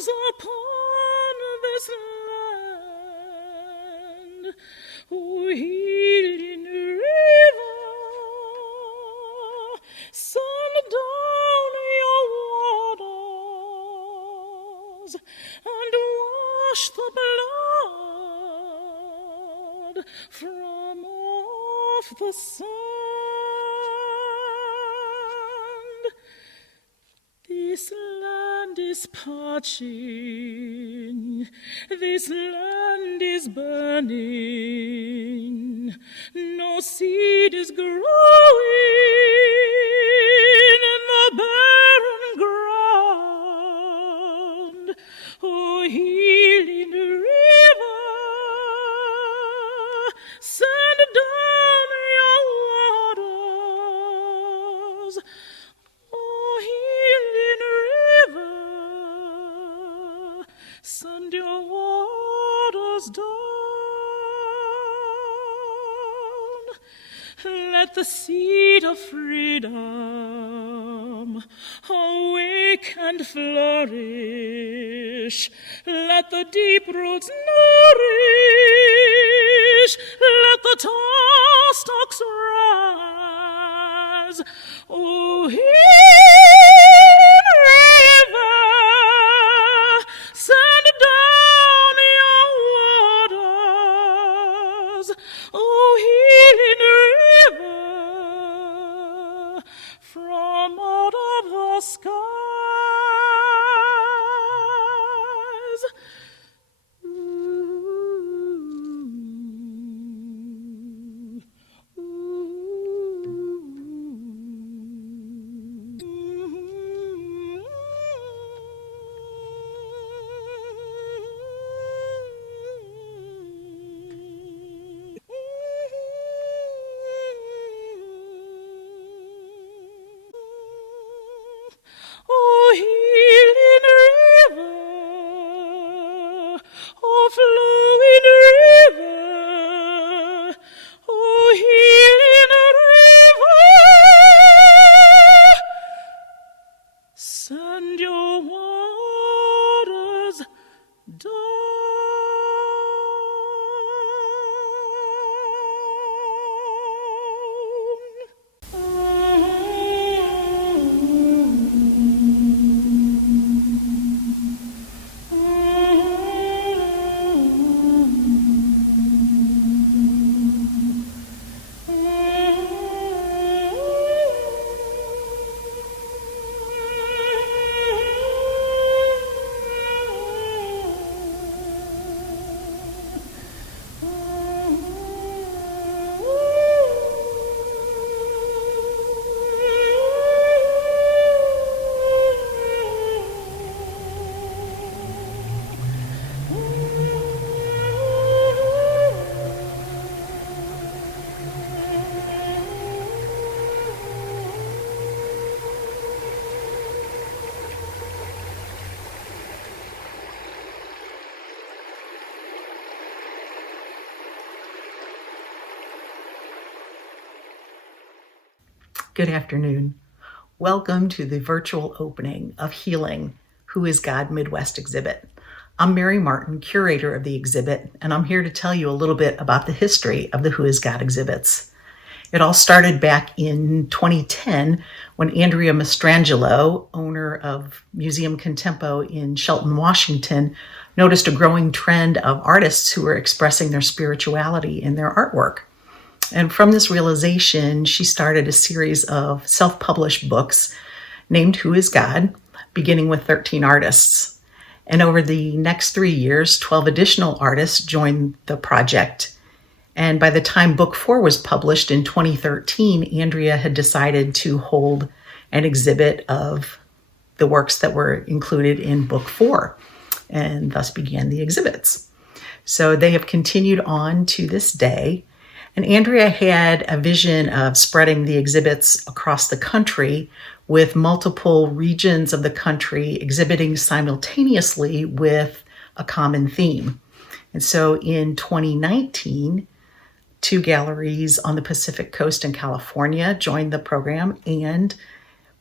comes upon this land, O healing river, send down your waters and wash the blood from off the sand. This land is parching, this land is burning, no seed is growing in the barren ground. O healing river, send down your waters. O healing river, send your waters down. Let the seed of freedom awake and flourish. Let the deep roots nourish. Let the tall stalks rise. O healing river, send down your waters. O healing river, from out of the skies. O healing river, O flowing river, O healing river, send your waters down. Good afternoon. Welcome to the virtual opening of Healing, Who is God Midwest exhibit. I'm Mary Martin, curator of the exhibit, and I'm here to tell you a little bit about the history of the Who is God exhibits. It all started back in 2010 when Andrea Mastrangelo, owner of Museum Contempo in Shelton, Washington, noticed a growing trend of artists who were expressing their spirituality in their artwork. And from this realization, she started a series of self-published books named Who is God, beginning with 13 artists. And over the next 3 years, 12 additional artists joined the project. And by the time book 4 was published in 2013, Andrea had decided to hold an exhibit of the works that were included in book 4, and thus began the exhibits. So they have continued on to this day. And Andrea had a vision of spreading the exhibits across the country with multiple regions of the country exhibiting simultaneously with a common theme. And so in 2019, 2 galleries on the Pacific Coast in California joined the program, and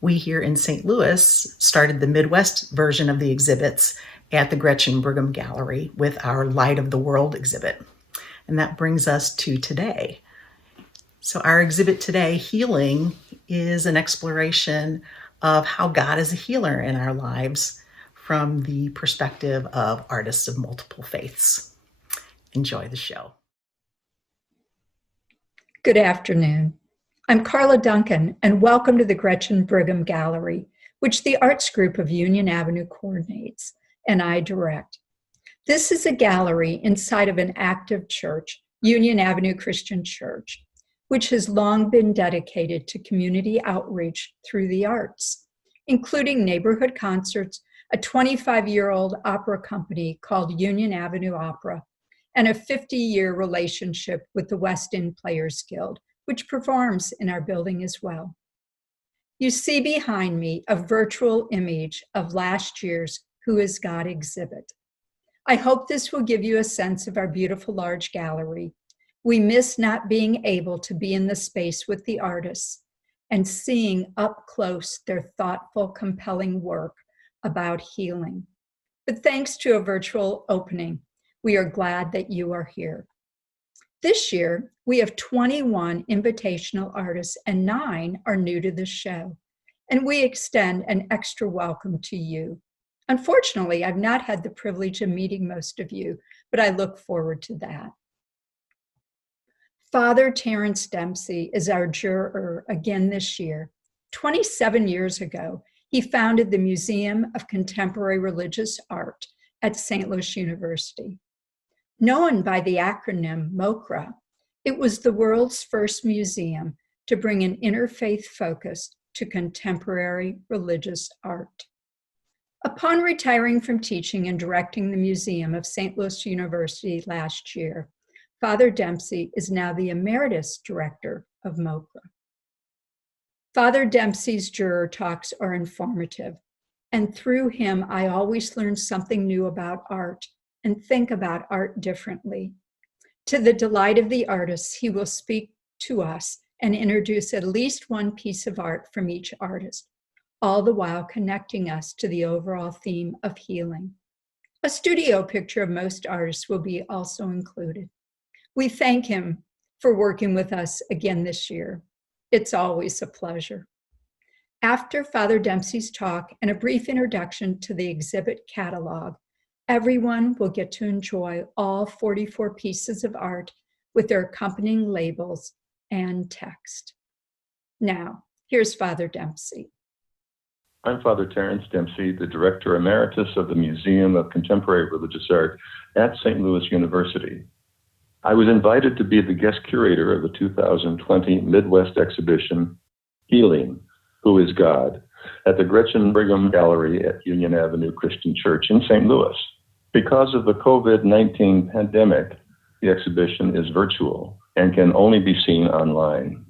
we here in St. Louis started the Midwest version of the exhibits, at the Gretchen Brigham Gallery with our Light of the World exhibit. And that brings us to today. So our exhibit today, Healing, is an exploration of how God is a healer in our lives from the perspective of artists of multiple faiths. Enjoy the show. Good afternoon. I'm Carla Duncan, and welcome to the Gretchen Brigham Gallery, which the Arts Group of Union Avenue coordinates, and I direct. This is a gallery inside of an active church, Union Avenue Christian Church, which has long been dedicated to community outreach through the arts, including neighborhood concerts, a 25-year-old opera company called Union Avenue Opera, and a 50-year relationship with the West End Players Guild, which performs in our building as well. You see behind me a virtual image of last year's Who is God exhibit. I hope this will give you a sense of our beautiful large gallery. We miss not being able to be in the space with the artists and seeing up close their thoughtful, compelling work about healing. But thanks to a virtual opening, we are glad that you are here. This year, we have 21 invitational artists and 9 are new to the show. And we extend an extra welcome to you. Unfortunately, I've not had the privilege of meeting most of you, but I look forward to that. Father Terrence Dempsey is our juror again this year. 27 years ago, he founded the Museum of Contemporary Religious Art at St. Louis University. Known by the acronym MOCRA, it was the world's first museum to bring an interfaith focus to contemporary religious art. Upon retiring from teaching and directing the Museum of St. Louis University last year, Father Dempsey is now the Emeritus Director of MOCRA. Father Dempsey's juror talks are informative, and through him I always learn something new about art and think about art differently. To the delight of the artists, he will speak to us and introduce at least one piece of art from each artist, all the while connecting us to the overall theme of healing. A studio picture of most artists will be also included. We thank him for working with us again this year. It's always a pleasure. After Father Dempsey's talk and a brief introduction to the exhibit catalog, everyone will get to enjoy all 44 pieces of art with their accompanying labels and text. Now, here's Father Dempsey. I'm Father Terrence Dempsey, the Director Emeritus of the Museum of Contemporary Religious Art at St. Louis University. I was invited to be the guest curator of the 2020 Midwest exhibition, Healing, Who is God, at the Gretchen Brigham Gallery at Union Avenue Christian Church in St. Louis. Because of the COVID-19 pandemic, the exhibition is virtual and can only be seen online.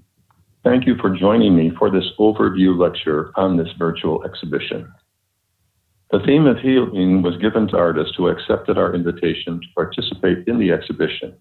Thank you for joining me for this overview lecture on this virtual exhibition. The theme of healing was given to artists who accepted our invitation to participate in the exhibition.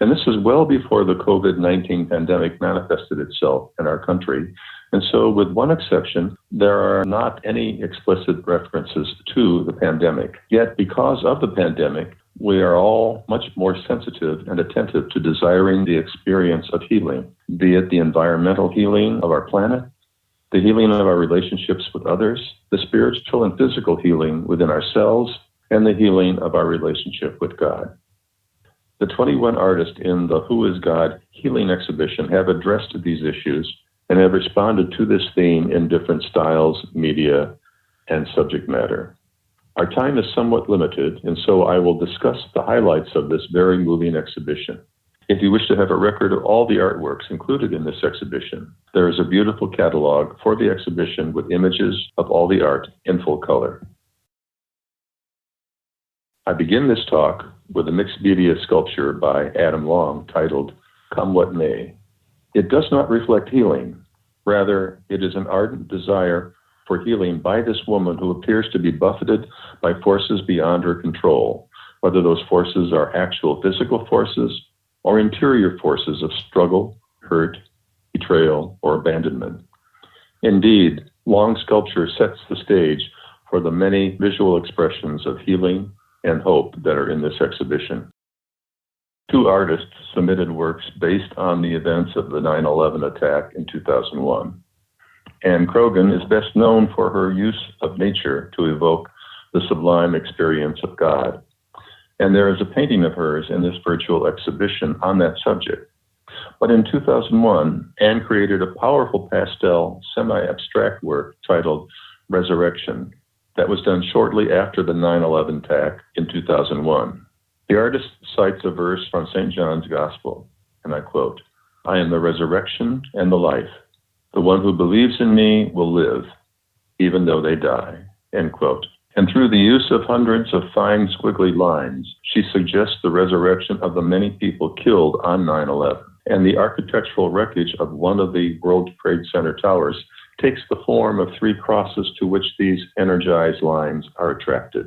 And this is well before the COVID-19 pandemic manifested itself in our country. And so, with one exception, there are not any explicit references to the pandemic. Yet, because of the pandemic, we are all much more sensitive and attentive to desiring the experience of healing, be it the environmental healing of our planet, the healing of our relationships with others, the spiritual and physical healing within ourselves, and the healing of our relationship with God. The 21 artists in the Who is God Healing exhibition have addressed these issues and have responded to this theme in different styles, media, and subject matter. Our time is somewhat limited, and so I will discuss the highlights of this very moving exhibition. If you wish to have a record of all the artworks included in this exhibition, there is a beautiful catalog for the exhibition with images of all the art in full color. I begin this talk with a mixed media sculpture by Adam Long titled, Come What May. It does not reflect healing. Rather, it is an ardent desire for healing by this woman who appears to be buffeted by forces beyond her control, whether those forces are actual physical forces or interior forces of struggle, hurt, betrayal, or abandonment. Indeed, Long's sculpture sets the stage for the many visual expressions of healing and hope that are in this exhibition. Two artists submitted works based on the events of the 9/11 attack in 2001. Anne Krogan is best known for her use of nature to evoke the sublime experience of God. And there is a painting of hers in this virtual exhibition on that subject. But in 2001, Anne created a powerful pastel, semi-abstract work titled Resurrection that was done shortly after the 9/11 attack in 2001. The artist cites a verse from St. John's Gospel, and I quote, "I am the resurrection and the life. The one who believes in me will live, even though they die," end quote. And through the use of hundreds of fine squiggly lines, she suggests the resurrection of the many people killed on 9/11. And the architectural wreckage of one of the World Trade Center towers takes the form of three crosses to which these energized lines are attracted.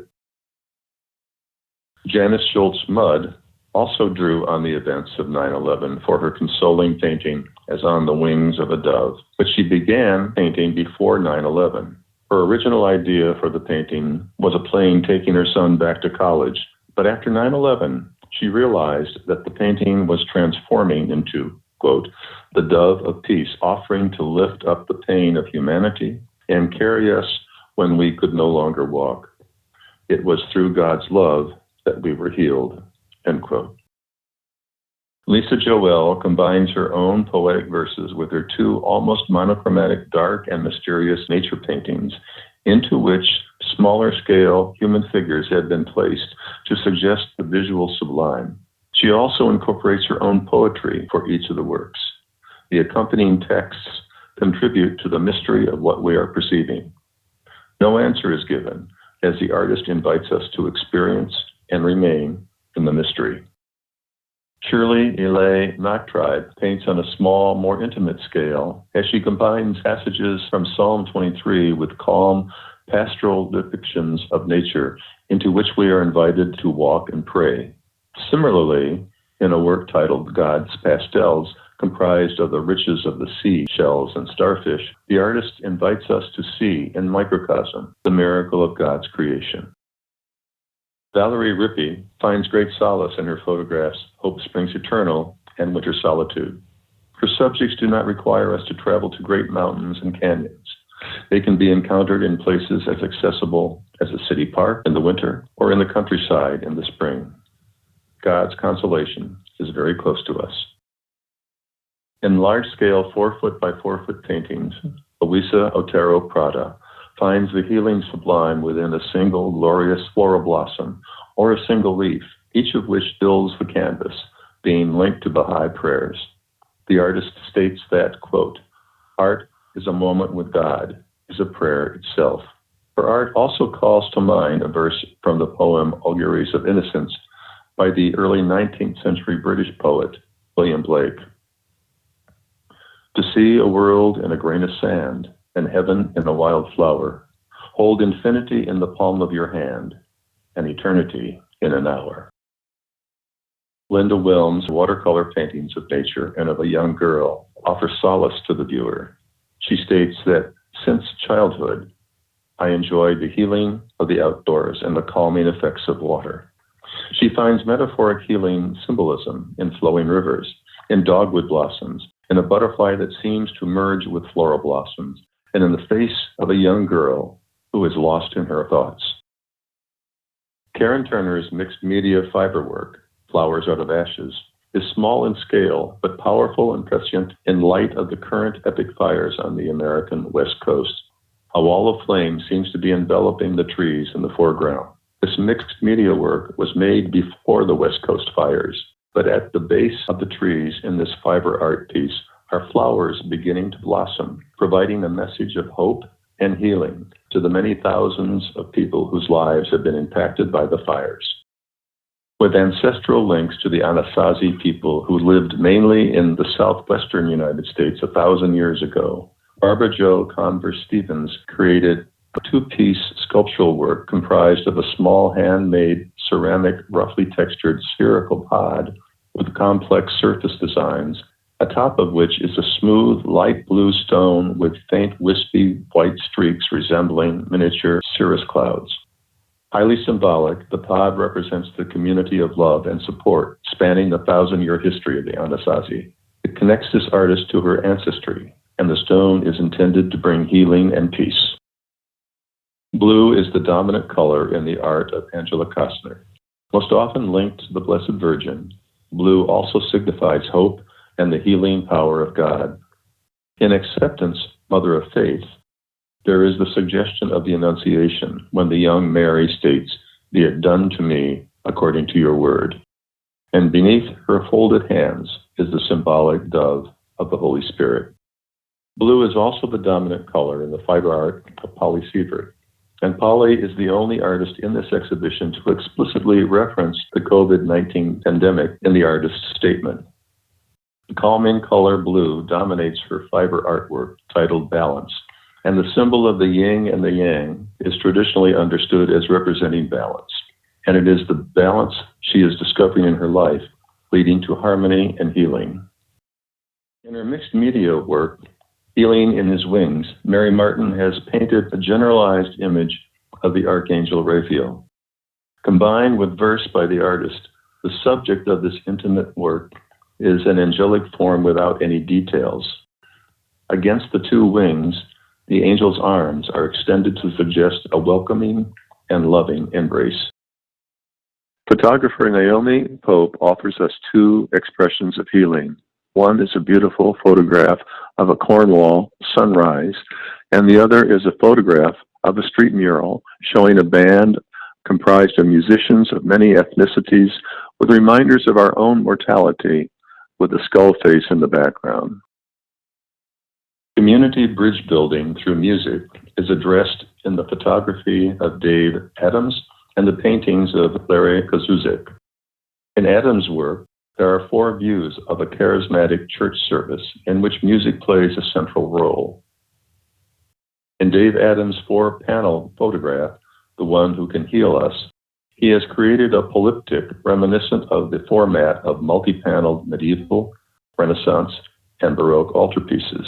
Janice Schultz Mudd also drew on the events of 9/11 for her consoling painting As on the Wings of a Dove, which she began painting before 9/11. Her original idea for the painting was a plane taking her son back to college, but after 9/11, she realized that the painting was transforming into, quote, "the dove of peace, offering to lift up the pain of humanity and carry us when we could no longer walk. It was through God's love that we were healed," end quote. Lisa Joelle combines her own poetic verses with her two almost monochromatic dark and mysterious nature paintings, into which smaller scale human figures had been placed to suggest the visual sublime. She also incorporates her own poetry for each of the works. The accompanying texts contribute to the mystery of what we are perceiving. No answer is given, as the artist invites us to experience and remain in the mystery. Shirley Elay McTribe paints on a small, more intimate scale as she combines passages from Psalm 23 with calm, pastoral depictions of nature into which we are invited to walk and pray. Similarly, in a work titled God's Pastels, comprised of the riches of the sea, shells, and starfish, the artist invites us to see in microcosm the miracle of God's creation. Valerie Rippey finds great solace in her photographs Hope Springs Eternal and Winter Solitude. Her subjects do not require us to travel to great mountains and canyons. They can be encountered in places as accessible as a city park in the winter or in the countryside in the spring. God's consolation is very close to us. In large-scale 4-foot by 4-foot paintings, Luisa Otero Prada finds the healing sublime within a single glorious floral blossom or a single leaf, each of which fills the canvas, being linked to Baha'i prayers. The artist states that, quote, "Art is a moment with God, is a prayer itself." Her art also calls to mind a verse from the poem Auguries of Innocence by the early 19th century British poet William Blake. "To see a world in a grain of sand, and heaven in a wild flower, hold infinity in the palm of your hand, and eternity in an hour." Linda Wilm's watercolor paintings of nature and of a young girl offer solace to the viewer. She states that, "Since childhood, I enjoyed the healing of the outdoors and the calming effects of water." She finds metaphoric healing symbolism in flowing rivers, in dogwood blossoms, in a butterfly that seems to merge with floral blossoms, and in the face of a young girl who is lost in her thoughts. Karen Turner's mixed media fiber work, Flowers Out of Ashes, is small in scale, but powerful and prescient in light of the current epic fires on the American West Coast. A wall of flame seems to be enveloping the trees in the foreground. This mixed media work was made before the West Coast fires, but at the base of the trees in this fiber art piece are flowers beginning to blossom, providing a message of hope and healing to the many thousands of people whose lives have been impacted by the fires. With ancestral links to the Anasazi people who lived mainly in the southwestern United States 1,000 years ago, Barbara Jo Converse Stevens created a 2-piece sculptural work comprised of a small handmade ceramic, roughly textured spherical pod with complex surface designs atop of which is a smooth, light blue stone with faint, wispy white streaks resembling miniature cirrus clouds. Highly symbolic, the pod represents the community of love and support spanning the 1,000-year history of the Anasazi. It connects this artist to her ancestry, and the stone is intended to bring healing and peace. Blue is the dominant color in the art of Angela Kostner. Most often linked to the Blessed Virgin, blue also signifies hope and the healing power of God. In Acceptance, Mother of Faith, there is the suggestion of the Annunciation when the young Mary states, "Be it done to me according to your word." And beneath her folded hands is the symbolic dove of the Holy Spirit. Blue is also the dominant color in the fiber art of Polly Sievert. And Polly is the only artist in this exhibition to explicitly reference the COVID-19 pandemic in the artist's statement. The calming color blue dominates her fiber artwork titled Balance, and the symbol of the yin and the yang is traditionally understood as representing balance. And it is the balance she is discovering in her life, leading to harmony and healing. In her mixed media work, Healing in His Wings, Mary Martin has painted a generalized image of the Archangel Raphael. Combined with verse by the artist, the subject of this intimate work is an angelic form without any details. Against the two wings, the angel's arms are extended to suggest a welcoming and loving embrace. Photographer Naomi Pope offers us two expressions of healing. One is a beautiful photograph of a Cornwall sunrise, and the other is a photograph of a street mural showing a band comprised of musicians of many ethnicities with reminders of our own mortality, with a skull face in the background. Community bridge building through music is addressed in the photography of Dave Adams and the paintings of Larry Kozuzek. In Adams' work, there are four views of a charismatic church service in which music plays a central role. In Dave Adams' four-panel photograph, The One Who Can Heal Us, he has created a polyptych reminiscent of the format of multi-paneled medieval, Renaissance, and Baroque altarpieces.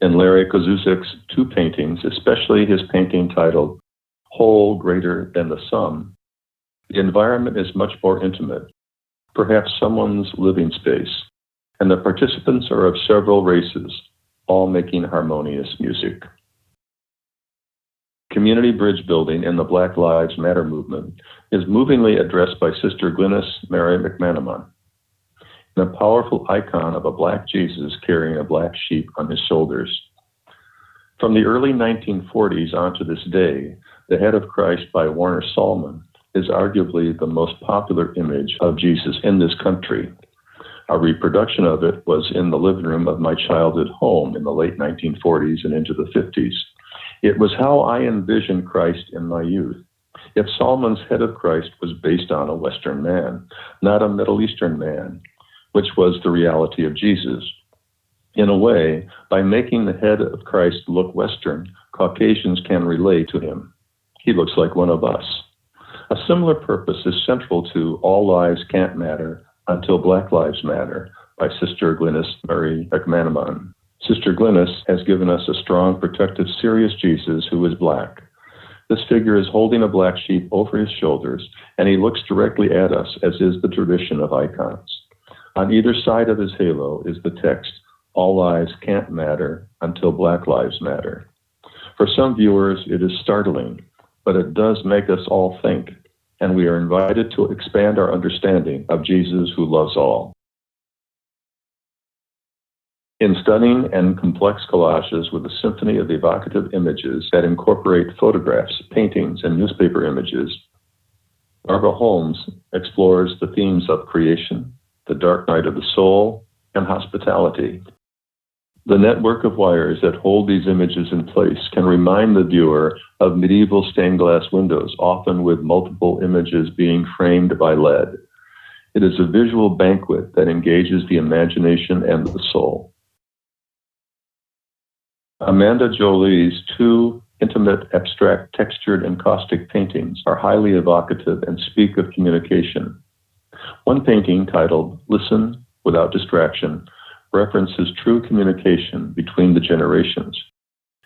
In Larry Kozuzek's two paintings, especially his painting titled Whole Greater Than the Sum, the environment is much more intimate, perhaps someone's living space, and the participants are of several races, all making harmonious music. Community bridge building in the Black Lives Matter movement is movingly addressed by Sister Glynis Mary McManaman, in a powerful icon of a black Jesus carrying a black sheep on his shoulders. From the early 1940s on to this day, The Head of Christ by Warner Sallman is arguably the most popular image of Jesus in this country. A reproduction of it was in the living room of my childhood home in the late 1940s and into the 50s. It was how I envisioned Christ in my youth. If Sallman's Head of Christ was based on a Western man, not a Middle Eastern man, which was the reality of Jesus. In a way, by making the head of Christ look Western, Caucasians can relate to him. He looks like one of us. A similar purpose is central to All Lives Can't Matter Until Black Lives Matter by Sister Glynis Mary McManaman. Sister Glynis has given us a strong, protective, serious Jesus who is black. This figure is holding a black sheep over his shoulders, and he looks directly at us, as is the tradition of icons. On either side of his halo is the text, All Lives Can't Matter Until Black Lives Matter. For some viewers, it is startling, but it does make us all think, and we are invited to expand our understanding of Jesus who loves all. In stunning and complex collages with a symphony of evocative images that incorporate photographs, paintings, and newspaper images, Barbara Holmes explores the themes of creation, the dark night of the soul, and hospitality. The network of wires that hold these images in place can remind the viewer of medieval stained glass windows, often with multiple images being framed by lead. It is a visual banquet that engages the imagination and the soul. Amanda Jolie's two intimate, abstract, textured, and caustic paintings are highly evocative and speak of communication. One painting titled Listen without distraction, references true communication between the generations.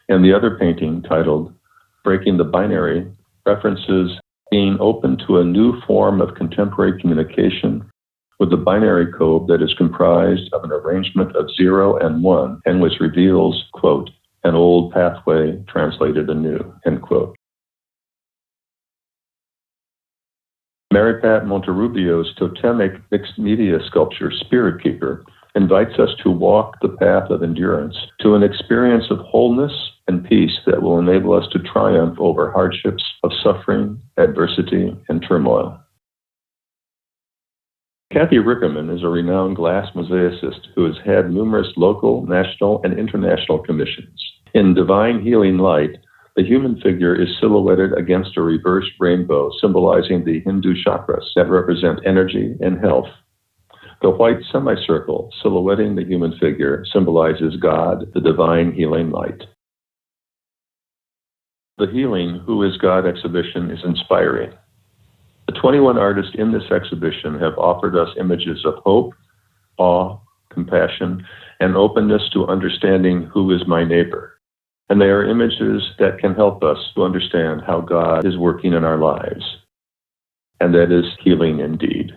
And the other painting, titled Breaking the Binary, references being open to a new form of contemporary communication with the binary code that is comprised of an arrangement of 0 and 1, and which reveals, quote, an old pathway translated anew, end quote. Mary Pat Monterrubio's totemic mixed media sculpture, Spirit Keeper, invites us to walk the path of endurance to an experience of wholeness and peace that will enable us to triumph over hardships of suffering, adversity, and turmoil. Kathy Rickerman is a renowned glass mosaicist who has had numerous local, national, and international commissions. In Divine Healing Light, the human figure is silhouetted against a reversed rainbow symbolizing the Hindu chakras that represent energy and health. The white semicircle silhouetting the human figure symbolizes God, the Divine Healing Light. The Healing Who is God exhibition is inspiring. The 21 artists in this exhibition have offered us images of hope, awe, compassion, and openness to understanding who is my neighbor. And they are images that can help us to understand how God is working in our lives. And that is healing indeed.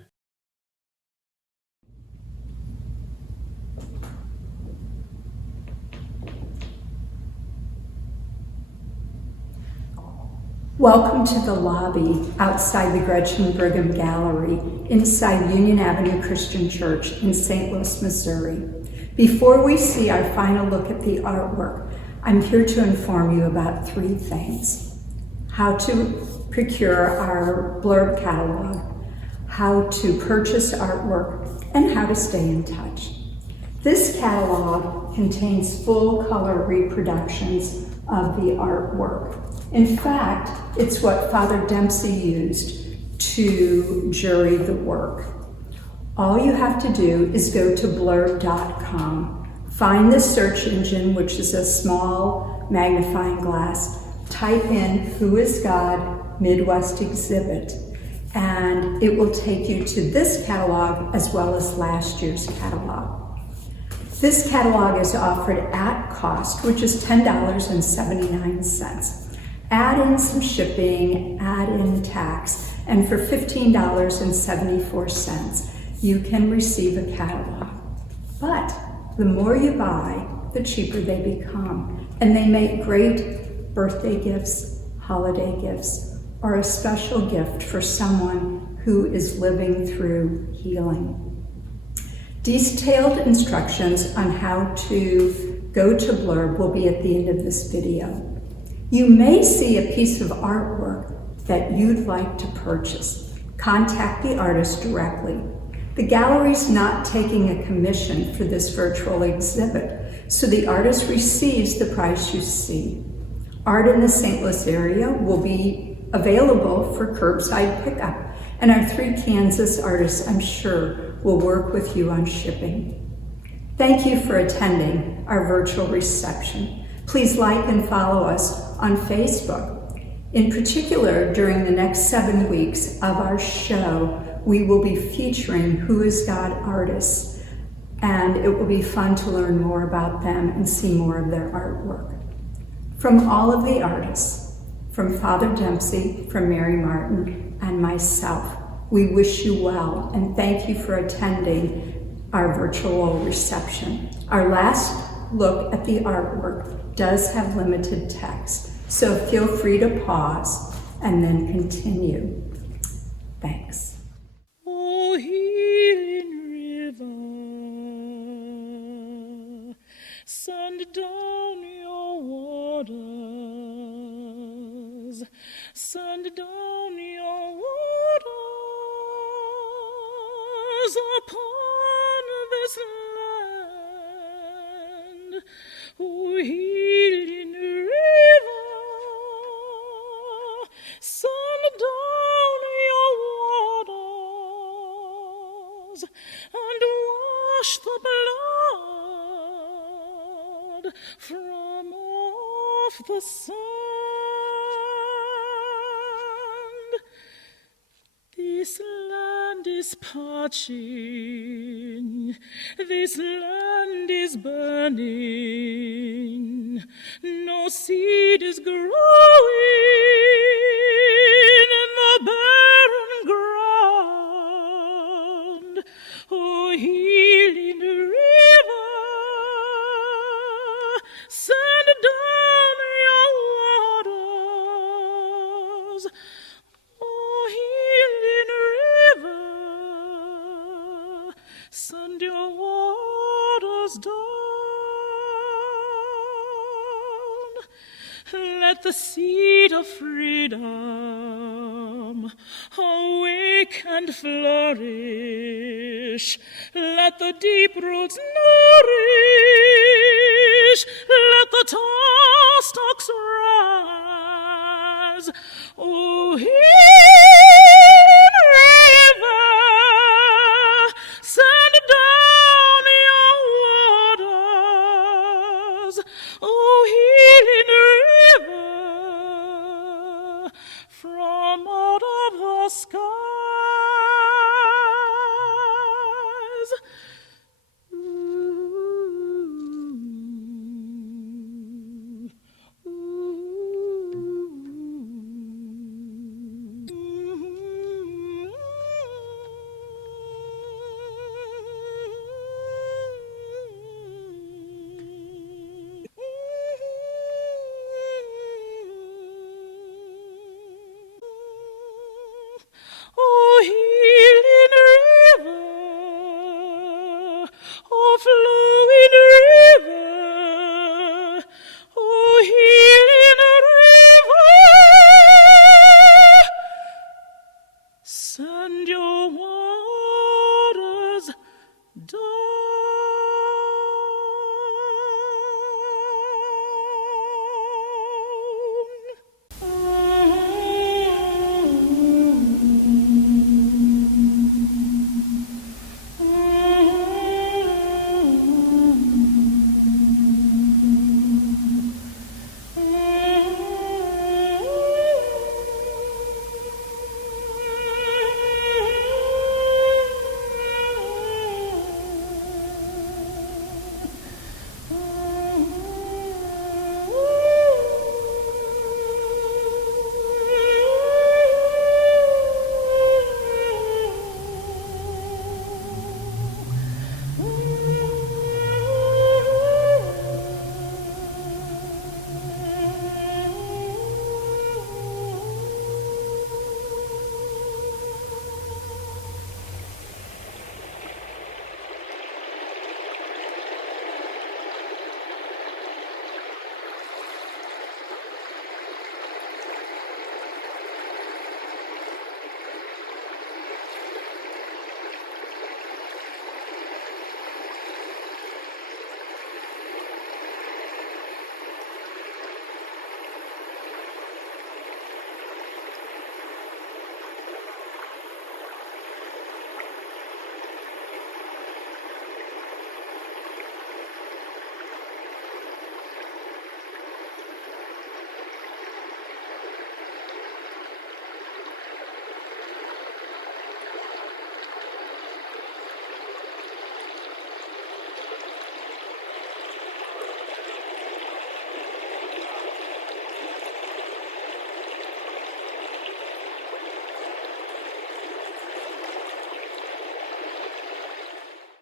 Welcome to the lobby outside the Gretchen Brigham Gallery inside Union Avenue Christian Church in St. Louis, Missouri. Before we see our final look at the artwork, I'm here to inform you about 3 things. How to procure our blurb catalog, how to purchase artwork, and how to stay in touch. This catalog contains full color reproductions of the artwork. In fact, it's what Father Dempsey used to jury the work. All you have to do is go to blurb.com, find the search engine, which is a small magnifying glass, type in Who is God Midwest Exhibit, and it will take you to this catalog as well as last year's catalog. This catalog is offered at cost, which is $10.79. Add in some shipping, add in tax, and for $15.74, you can receive a catalog. But the more you buy, the cheaper they become. And they make great birthday gifts, holiday gifts, or a special gift for someone who is living through healing. Detailed instructions on how to go to Blurb will be at the end of this video. You may see a piece of artwork that you'd like to purchase. Contact the artist directly. The gallery's not taking a commission for this virtual exhibit, so the artist receives the price you see. Art in the St. Louis area will be available for curbside pickup, and our 3 Kansas artists, I'm sure, will work with you on shipping. Thank you for attending our virtual reception. Please like and follow us on Facebook. In particular, during the next 7 weeks of our show, we will be featuring Who is God artists, and it will be fun to learn more about them and see more of their artwork. From all of the artists, from Father Dempsey, from Mary Martin, and myself, we wish you well and thank you for attending our virtual reception. Our last look at the artwork does have limited text, so feel free to pause and then continue. Thanks. O healing river, send down your waters, send down your waters upon this land. O healing river, send down your waters and wash the blood from off the sand. This land is parching, this land is burning, no seed is growing in the barren ground. O healing river, send down your waters. O healing river, send your waters down. Let the seed of freedom awake and flourish. Let the deep roots nourish. Let the